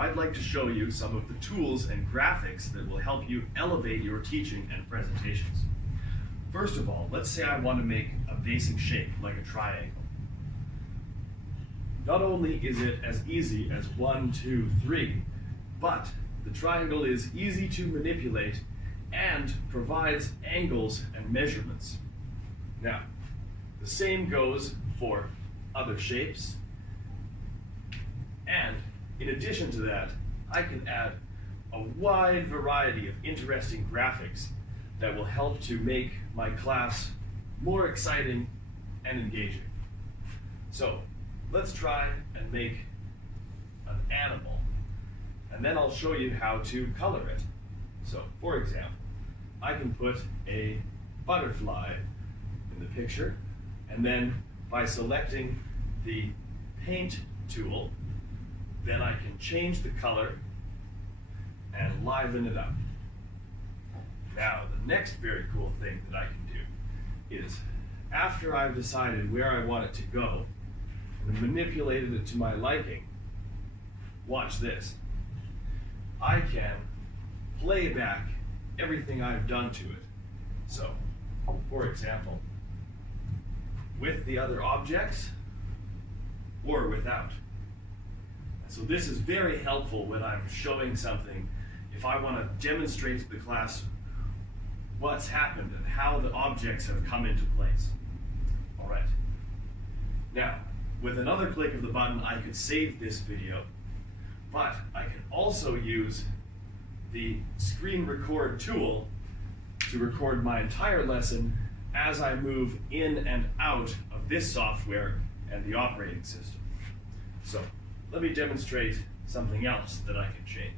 I'd like to show you some of the tools and graphics that will help you elevate your teaching and presentations. First of all, let's say I want to make a basic shape like a triangle. Not only is it as easy as 1, 2, 3, but the triangle is easy to manipulate and provides angles and measurements. Now, the same goes for other shapes. And in addition to that, I can add a wide variety of interesting graphics that will help to make my class more exciting and engaging. So let's try and make an animal, and then I'll show you how to color it. So for example, I can put a butterfly in the picture, and then by selecting the paint tool, then I can change the color and liven it up. Now, the next very cool thing that I can do is, after I've decided where I want it to go and manipulated it to my liking, watch this. I can play back everything I've done to it. So, for example, with the other objects or without. So this is very helpful when I'm showing something, if I want to demonstrate to the class what's happened and how the objects have come into place. All right. Now, with another click of the button, I could save this video, but I can also use the screen record tool to record my entire lesson as I move in and out of this software and the operating system. So let me demonstrate something else that I can change.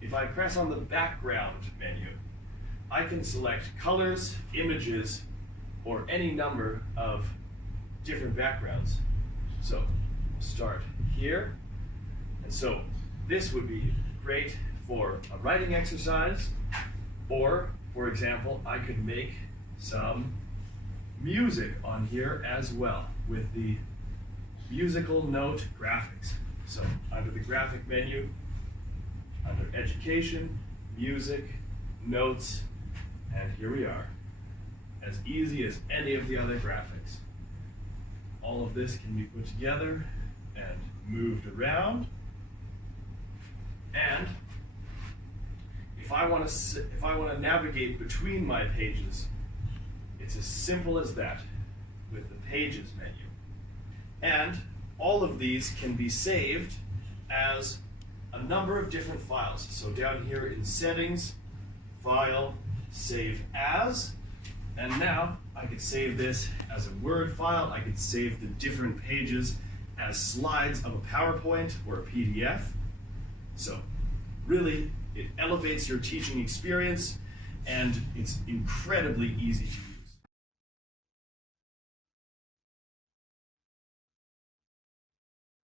If I press on the background menu, I can select colors, images, or any number of different backgrounds. So start here. And so this would be great for a writing exercise, or for example, I could make some music on here as well with the musical note graphics. So under the graphic menu, under education, music, notes, and here we are. As easy as any of the other graphics. All of this can be put together and moved around. And if I want to navigate between my pages, it's as simple as that with the Pages menu. And all of these can be saved as a number of different files. So down here in Settings, File, Save As, and now I could save this as a Word file. I could save the different pages as slides of a PowerPoint or a PDF. So really, it elevates your teaching experience, and it's incredibly easy to use.